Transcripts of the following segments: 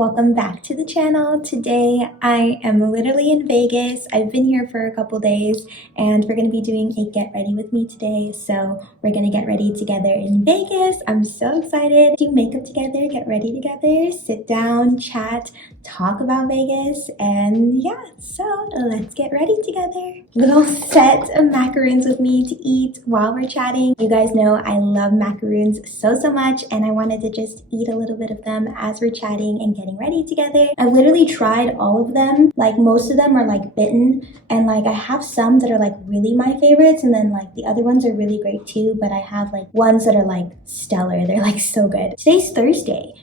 welcome back to the channel. Today I am literally in Vegas. I've been here for a couple days and we're going to be doing a get ready with me today. So we're going to get ready together in Vegas. I'm so excited. Do makeup together, get ready together, sit down, chat, talk about Vegas, and yeah, so let's get ready together. Little set of macarons with me to eat while we're chatting. You guys know I love macarons so much, and I wanted to just eat a little bit of them as we're chatting and getting ready together. I literally tried all of them. Like most of them are like bitten, and like I have some that are like really my favorites, and then like the other ones are really great too, but I have like ones that are like stellar. They're like so good. Today's Thursday,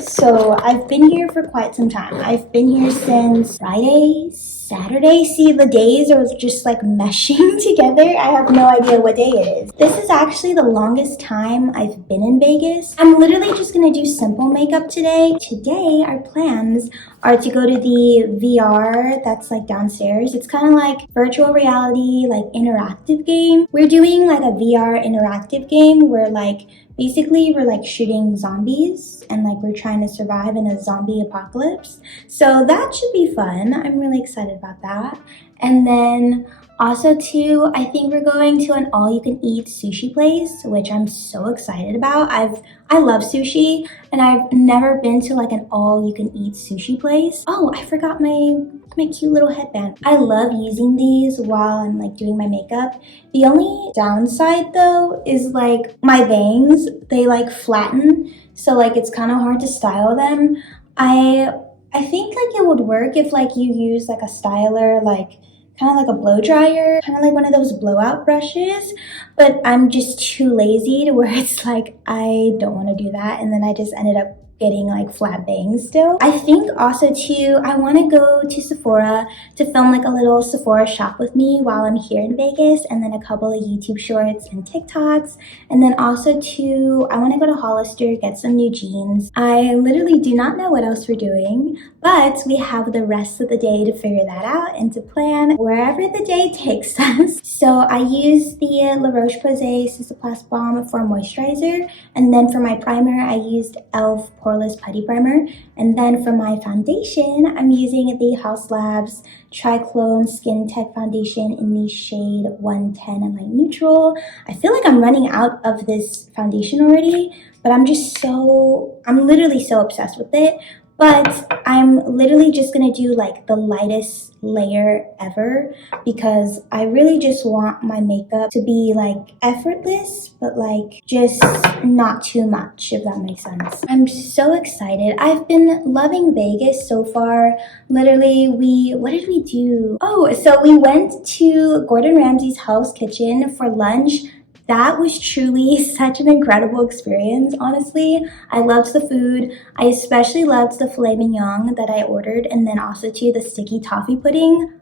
so I've been here for quite some time. I've been here since Friday, Saturday. See, the days are just like meshing together. I have no idea what day it is. This is actually the longest time I've been in Vegas. I'm literally just gonna do simple makeup today. Today, our plans are to go to the VR that's like downstairs. It's kind of like virtual reality, like interactive game. We're doing like a VR interactive game where like basically we're like shooting zombies and like we're trying to survive in a zombie apocalypse. So that should be fun. I'm really excited about that. And then also too, I think we're going to an all-you-can-eat sushi place, which I'm so excited about. I love sushi, and I've never been to like an all-you-can-eat sushi place. Oh, I forgot my cute little headband. I love using these while I'm like doing my makeup. The only downside though is like my bangs, they like flatten, so like it's kind of hard to style them. I think like it would work if like you use like a styler, like kind of like a blow dryer, kind of like one of those blowout brushes, but I'm just too lazy to where it's like I don't want to do that, and then I just ended up getting like flat bangs still. I think also too, I want to go to Sephora to film like a little Sephora shop with me while I'm here in Vegas, and then a couple of YouTube shorts and TikToks. And then also too, I want to go to Hollister, get some new jeans. I literally do not know what else we're doing, but we have the rest of the day to figure that out and to plan wherever the day takes us. So I used the La Roche-Posay Cicaplast Balm for moisturizer, and then for my primer I used e.l.f. Poreless Putty Primer, and then for my foundation I'm using the Haus Labs Triclone Skin Tech Foundation in the shade 110 and Light Neutral. I feel like I'm running out of this foundation already, but I'm literally so obsessed with it. But I'm literally just gonna do like the lightest layer ever because I really just want my makeup to be like effortless, but like just not too much, if that makes sense. I'm so excited. I've been loving Vegas so far. Literally, what did we do? Oh, so we went to Gordon Ramsay's Hell's Kitchen for lunch. That was truly such an incredible experience, honestly. I loved the food. I especially loved the filet mignon that I ordered, and then also too the sticky toffee pudding.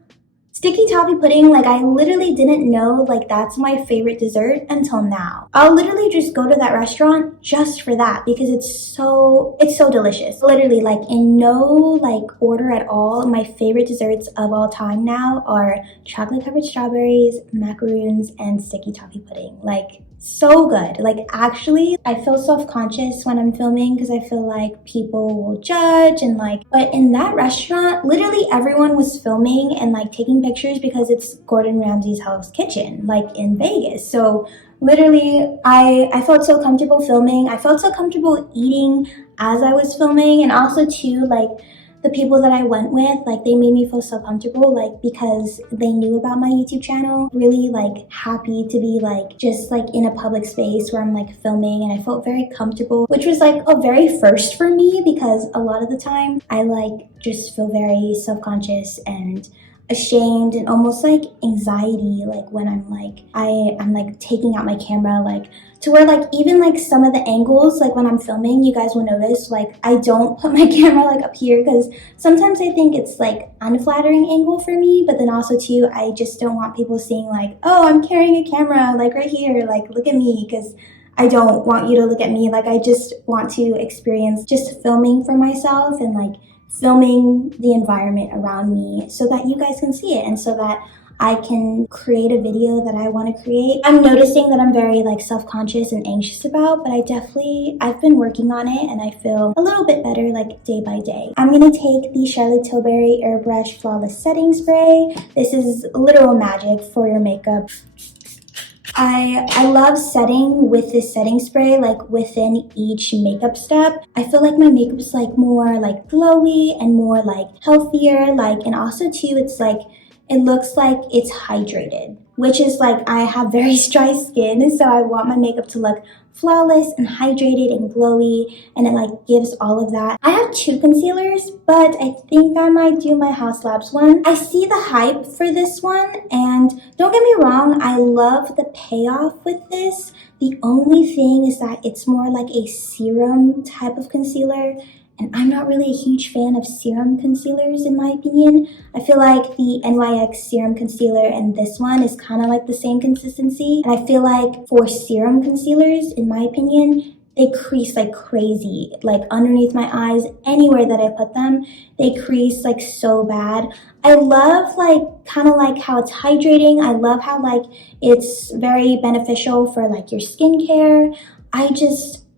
Sticky toffee pudding, like I literally didn't know like that's my favorite dessert until now. I'll literally just go to that restaurant just for that because it's so delicious. Literally, like in no like order at all, my favorite desserts of all time now are chocolate covered strawberries, macaroons, and sticky toffee pudding. Like so good. Like actually, I feel self-conscious when I'm filming because I feel like people will judge and like, but in that restaurant, literally everyone was filming and like taking pictures because it's Gordon Ramsay's Hell's Kitchen, like in Vegas. So literally, I felt so comfortable filming. I felt so comfortable eating as I was filming, and also too, like the people that I went with, like they made me feel so comfortable, like because they knew about my YouTube channel. Really like happy to be like just like in a public space where I'm like filming, and I felt very comfortable, which was like a very first for me because a lot of the time I like just feel very self-conscious and ashamed and almost like anxiety, like when I'm like I'm like taking out my camera, like to where like even like some of the angles, like when I'm filming, you guys will notice like I don't put my camera like up here because sometimes I think it's like unflattering angle for me, but then also too I just don't want people seeing like, oh, I'm carrying a camera like right here, like look at me, because I don't want you to look at me. Like I just want to experience just filming for myself and like filming the environment around me so that you guys can see it and so that I can create a video that I want to create. I'm noticing that I'm very like self-conscious and anxious about, but I've been working on it and I feel a little bit better like day by day. I'm gonna take the Charlotte Tilbury Airbrush Flawless Setting Spray. This is literal magic for your makeup. I love setting with this setting spray like within each makeup step. I feel like my makeup's like more like glowy and more like healthier, like, and also too it's like it looks like it's hydrated, which is like I have very dry skin, so I want my makeup to look flawless and hydrated and glowy, and it like gives all of that. I have 2 concealers, but I think I might do my Haus Labs one. I see the hype for this one, and don't get me wrong, I love the payoff with this. The only thing is that it's more like a serum type of concealer, and I'm not really a huge fan of serum concealers in my opinion. I feel like the NYX serum concealer and this one is kind of like the same consistency. And I feel like for serum concealers, in my opinion, they crease like crazy. Like underneath my eyes, anywhere that I put them, they crease like so bad. I love like kind of like how it's hydrating. I love how like it's very beneficial for like your skincare.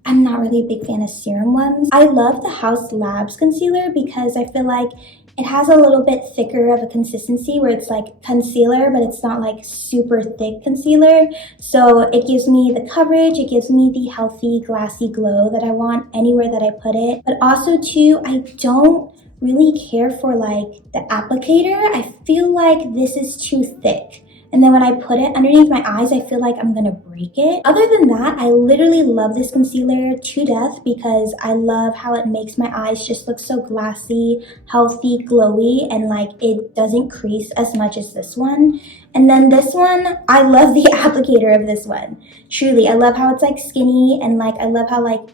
I'm not really a big fan of serum ones. I love the Haus Labs concealer because I feel like it has a little bit thicker of a consistency where it's like concealer, but it's not like super thick concealer. So it gives me the coverage, it gives me the healthy glassy glow that I want anywhere that I put it. But also too, I don't really care for like the applicator. I feel like this is too thick. And then when I put it underneath my eyes, I feel like I'm gonna break it. Other than that, I literally love this concealer to death because I love how it makes my eyes just look so glassy, healthy, glowy, and like it doesn't crease as much as this one. And then this one, I love the applicator of this one. Truly, I love how it's like skinny and like I love how like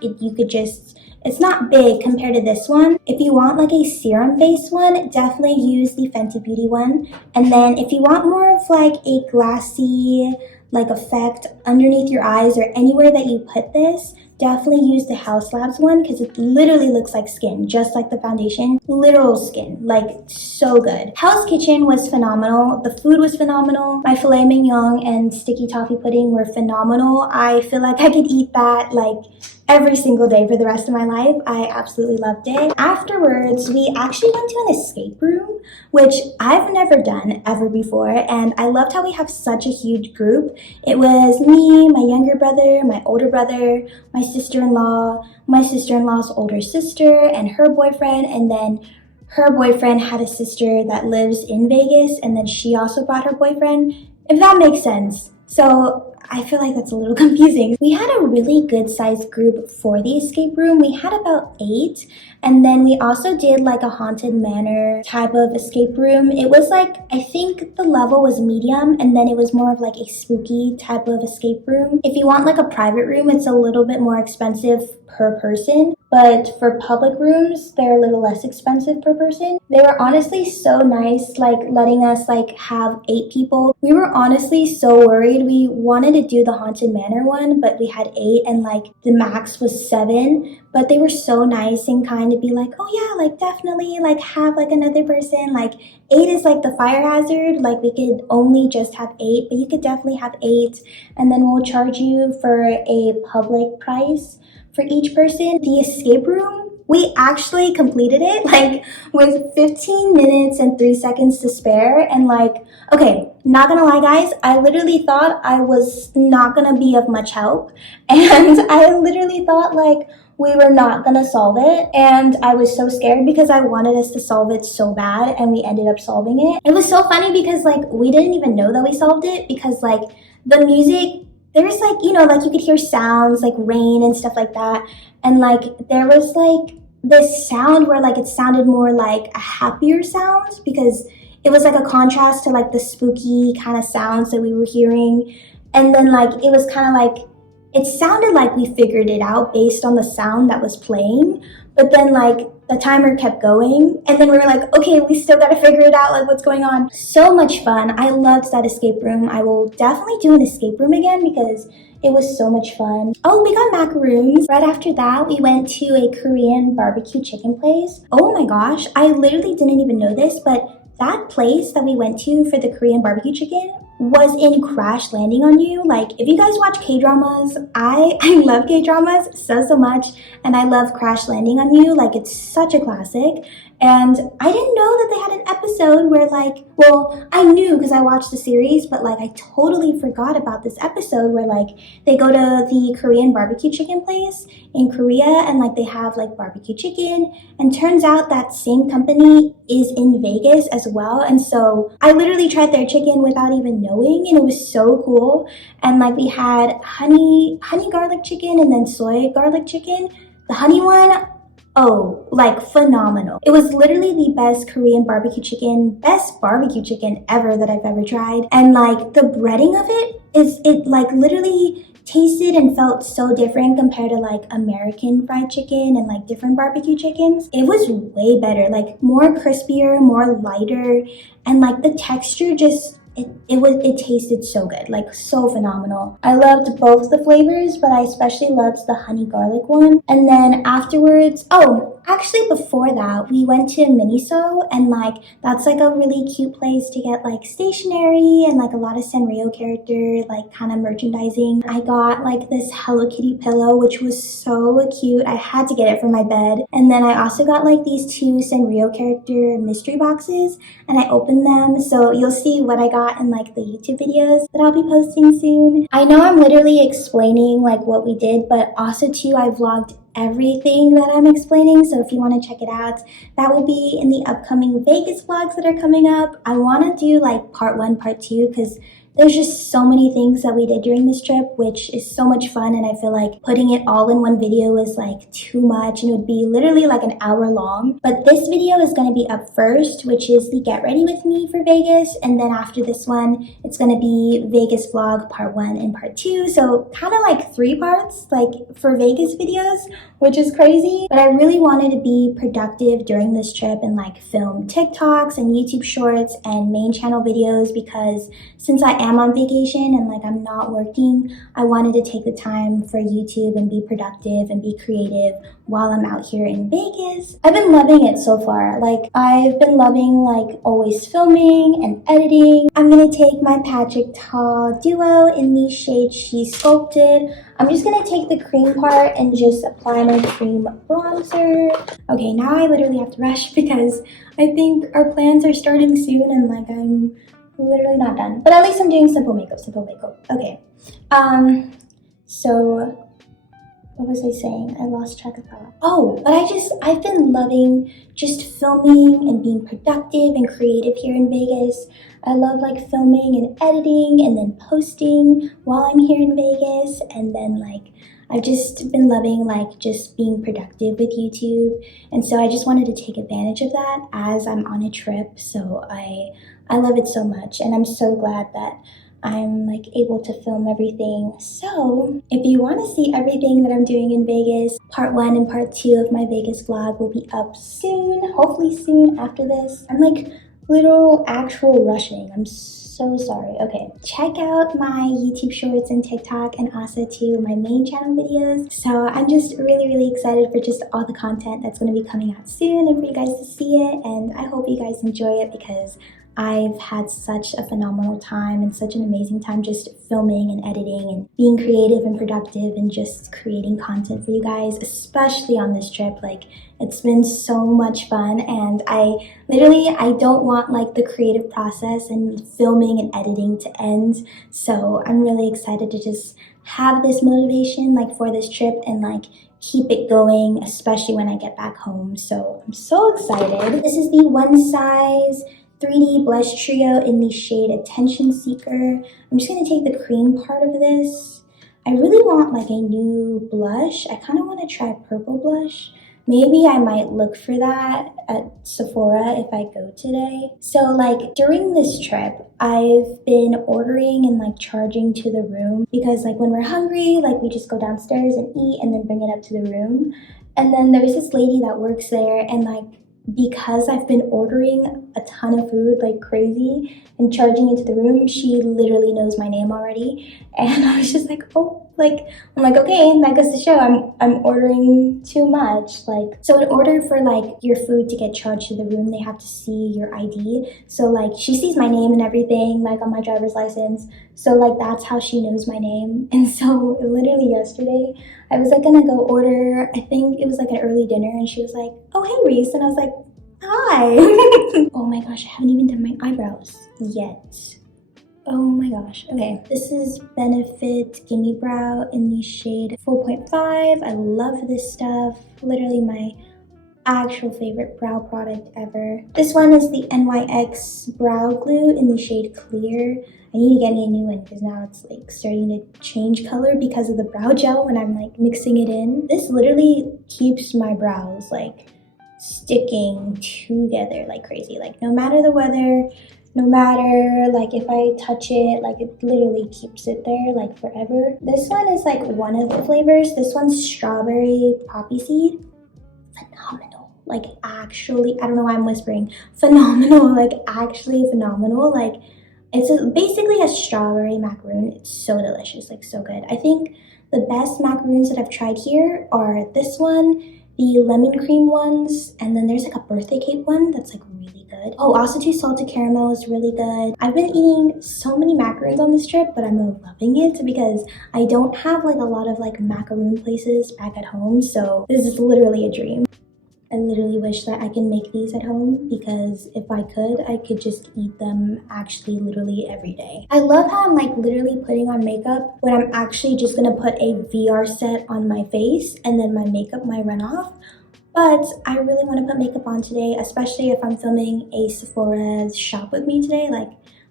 it's not big compared to this one. If you want like a serum based one, definitely use the Fenty Beauty one. And then if you want more of like a glassy like effect underneath your eyes or anywhere that you put this, definitely use the Haus Labs one because it literally looks like skin, just like the foundation. Literal skin, like so good. Hell's Kitchen was phenomenal. The food was phenomenal. My filet mignon and sticky toffee pudding were phenomenal. I feel like I could eat that like every single day for the rest of my life. I absolutely loved it. Afterwards, we actually went to an escape room, which I've never done ever before, and I loved how we have such a huge group. It was me, my younger brother, my older brother, my sister-in-law, my sister-in-law's older sister, and her boyfriend, and then her boyfriend had a sister that lives in Vegas, and then she also brought her boyfriend, if that makes sense. So I feel like that's a little confusing. We had a really good sized group for the escape room. We had about 8, and then we also did like a haunted manor type of escape room. It was like, I think the level was medium, and then it was more of like a spooky type of escape room. If you want like a private room, it's a little bit more expensive per person, but for public rooms, they're a little less expensive per person. They were honestly so nice, like letting us like have 8 people. We were honestly so worried. We wanted to do the haunted manor one, but we had 8 and like the max was 7, but they were so nice and kind to be like, oh yeah, like definitely like have like another person. Like 8 is like the fire hazard, like we could only just have 8, but you could definitely have 8, and then we'll charge you for a public price for each person. The escape room, we actually completed it like with 15 minutes and 3 seconds to spare. And like, okay, not gonna lie guys, I literally thought I was not gonna be of much help. And I literally thought like we were not gonna solve it. And I was so scared because I wanted us to solve it so bad, and we ended up solving it. It was so funny because like we didn't even know that we solved it because like the music, there's like, you know, like you could hear sounds like rain and stuff like that. And like there was like this sound where like it sounded more like a happier sound because it was like a contrast to like the spooky kind of sounds that we were hearing. And then like it was kind of like, it sounded like we figured it out based on the sound that was playing. But then like the timer kept going, and then we were like, okay, we still gotta figure it out, like what's going on. So much fun. I loved that escape room. I will definitely do an escape room again because it was so much fun. Oh, we got macarons. Right after that, we went to a Korean barbecue chicken place. Oh my gosh, I literally didn't even know this, but that place that we went to for the Korean barbecue chicken was in Crash Landing on You. Like, if you guys watch K-dramas, I love K-dramas so much, and I love Crash Landing on You. Like, it's such a classic. And I didn't know that they had an episode where, like, well, I knew because I watched the series, but like I totally forgot about this episode where like they go to the Korean barbecue chicken place in Korea, and like they have like barbecue chicken, and turns out that same company is in Vegas as well. And so I literally tried their chicken without even knowing, and it was so cool. And like we had honey garlic chicken and then soy garlic chicken. The honey one, oh, like phenomenal. It was literally the best Korean best barbecue chicken ever that I've ever tried. And like the breading of it like literally tasted and felt so different compared to like American fried chicken and like different barbecue chickens. It was way better, like more crispier, more lighter, and like the texture just it tasted so good, like so phenomenal. I loved both the flavors, but I especially loved the honey garlic one. And then afterwards, oh, actually before that, we went to Miniso, and like that's like a really cute place to get like stationery and like a lot of Sanrio character like kind of merchandising. I got like this Hello Kitty pillow, which was so cute. I had to get it for my bed. And then I also got like these 2 Sanrio character mystery boxes, and I opened them, so you'll see what I got in like the YouTube videos that I'll be posting soon. I know I'm literally explaining like what we did, but also too I vlogged everything that I'm explaining, so if you want to check it out, that will be in the upcoming Vegas vlogs that are coming up. I want to do like part 1, part 2, because there's just so many things that we did during this trip, which is so much fun, and I feel like putting it all in one video is like too much, and it would be literally like an hour long. But this video is going to be up first, which is the get ready with me for Vegas, and then after this one, it's going to be Vegas vlog part 1 and part 2. So kind of like 3 parts like for Vegas videos, which is crazy. But I really wanted to be productive during this trip and like film TikToks and YouTube shorts and main channel videos, because since I am on vacation and like I'm not working, I wanted to take the time for YouTube and be productive and be creative while I'm out here in Vegas. I've been loving it so far. Like I've been loving like always filming and editing. I'm gonna take my Patrick Tall Duo in the shade She Sculpted. I'm just gonna take the cream part and just apply my cream bronzer. Okay, now I literally have to rush because I think our plans are starting soon, and like I'm literally not done. But at least I'm doing simple makeup. Okay. So what was I saying? I lost track of thought. Oh, but I've been loving just filming and being productive and creative here in Vegas. I love like filming and editing and then posting while I'm here in Vegas. And then like I've just been loving like just being productive with YouTube. And so I just wanted to take advantage of that as I'm on a trip. So I love it so much, and I'm so glad that I'm like able to film everything. So if you want to see everything that I'm doing in Vegas, part 1 and part 2 of my Vegas vlog will be up soon, hopefully soon after this. I'm like actual rushing. I'm so sorry. Okay, check out my YouTube shorts and TikTok, and also too my main channel videos. So I'm just really excited for just all the content that's going to be coming out soon and for you guys to see it. And I hope you guys enjoy it, because I've had such a phenomenal time and such an amazing time just filming and editing and being creative and productive and just creating content for you guys, especially on this trip. Like, it's been so much fun, and I don't want like the creative process and filming and editing to end. So I'm really excited to just have this motivation like for this trip and like keep it going, especially when I get back home. So I'm so excited. This is the One Size 3D blush trio in the shade Attention Seeker. I'm just going to take the cream part of this. I really want like a new blush. I kind of want to try purple blush. Maybe I might look for that at Sephora if I go today. So like during this trip, I've been ordering and like charging to the room, because like when we're hungry, like we just go downstairs and eat and then bring it up to the room. And then there's this lady that works there, and like because I've been ordering a ton of food like crazy and charging into the room, she literally knows my name already. And I was just like, oh, like, I'm like, okay, that goes to show I'm ordering too much. Like, so in order for like your food to get charged to the room, they have to see your ID. So like she sees my name and everything, like on my driver's license. So like that's how she knows my name. And so literally yesterday, I was like gonna go order, I think it was like an early dinner, and she was like, oh, hey Reese. And I was like, hi. Oh my gosh, I haven't even done my eyebrows yet. Oh my gosh. Okay, this is Benefit Gimme Brow in the shade 4.5. I love this stuff. Literally my actual favorite brow product ever. This one is the NYX Brow Glue in the shade Clear. I need to get me a new one because now it's like starting to change color because of the brow gel when I'm like mixing it in. This literally keeps my brows like sticking together like crazy. Like no matter the weather, no matter like if I touch it, like it literally keeps it there like forever. This one is like one of the flavors. This one's strawberry poppy seed. Phenomenal. Like actually, I don't know why I'm whispering. Phenomenal, like actually phenomenal. Like it's basically a strawberry macaroon. It's so delicious, like so good. I think the best macaroons that I've tried here are this one, the lemon cream ones, and then there's like a birthday cake one that's like really good. Oh, also too salted caramel is really good. I've been eating so many macaroons on this trip, but I'm loving it because I don't have like a lot of like macaroon places back at home, so this is literally a dream. I literally wish that I can make these at home because if I could just eat them actually literally every day. I love how I'm like literally putting on makeup when I'm actually just gonna put a VR set on my face and then my makeup might run off. But I really want to put makeup on today, especially if I'm filming a Sephora shop with me today. Like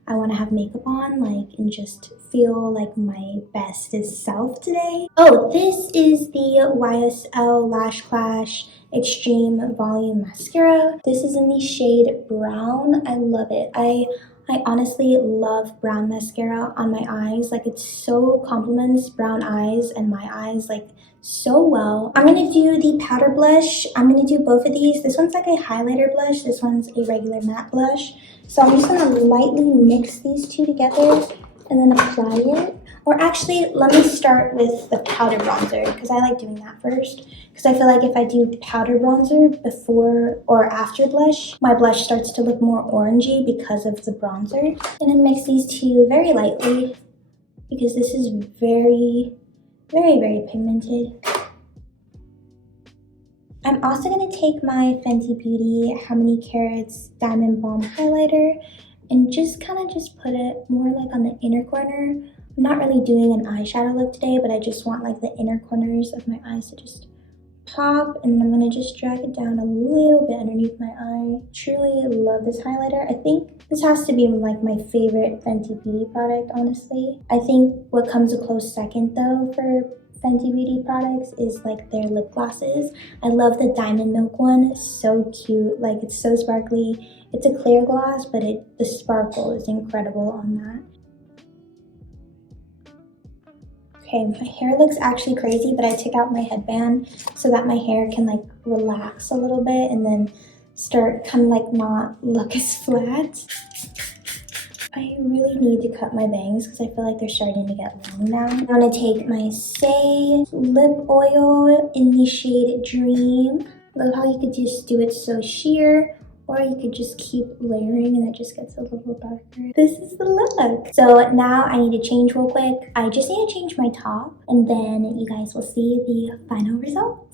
I want to have makeup on like and just feel like my bestest self today. Oh, this is the YSL Lash Clash Extreme Volume Mascara. This is in the shade Brown. I love it. I honestly love brown mascara on my eyes. Like it so complements brown eyes and my eyes like so well. I'm gonna do the powder blush. I'm gonna do both of these. This one's like a highlighter blush. This one's a regular matte blush. So I'm just gonna lightly mix these two together and then apply it. Or actually, let me start with the powder bronzer because I like doing that first. Because I feel like if I do powder bronzer before or after blush, my blush starts to look more orangey because of the bronzer. And then mix these two very lightly because this is very, very, very pigmented. I'm also going to take my Fenty Beauty How Many Carats Diamond Balm Highlighter and just kind of just put it more like on the inner corner. I'm not really doing an eyeshadow look today, but I just want like the inner corners of my eyes to just pop, and then I'm going to just drag it down a little bit underneath my eye. Truly love this highlighter. I think this has to be like my favorite Fenty Beauty product, honestly. I think what comes a close second though for Fenty Beauty products is like their lip glosses. I love the Diamond Milk one. It's so cute. Like it's so sparkly. It's a clear gloss, but the sparkle is incredible on that. Okay, my hair looks actually crazy, but I took out my headband so that my hair can like relax a little bit and then start kind of like not look as flat. I really need to cut my bangs because I feel like they're starting to get long now. I'm going to take my Say lip oil in the shade Dream. Love how you could just do it so sheer, or you could just keep layering and it just gets a little darker. This is the look. So now I need to change real quick. I just need to change my top and then you guys will see the final results.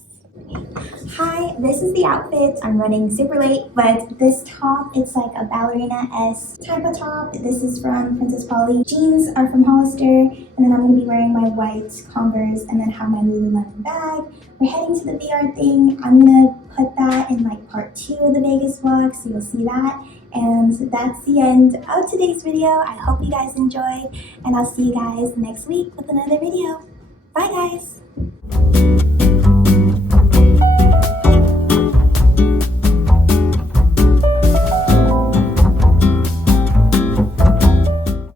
Hi, this is the outfit. I'm running super late, but this top, it's like a ballerina-esque type of top. This is from Princess Polly. Jeans are from Hollister, and then I'm going to be wearing my white Converse and then have my Lululemon bag. We're heading to the VR thing. I'm going to put that in like part 2 of the Vegas vlog, so you'll see that. And that's the end of today's video. I hope you guys enjoyed, and I'll see you guys next week with another video. Bye guys!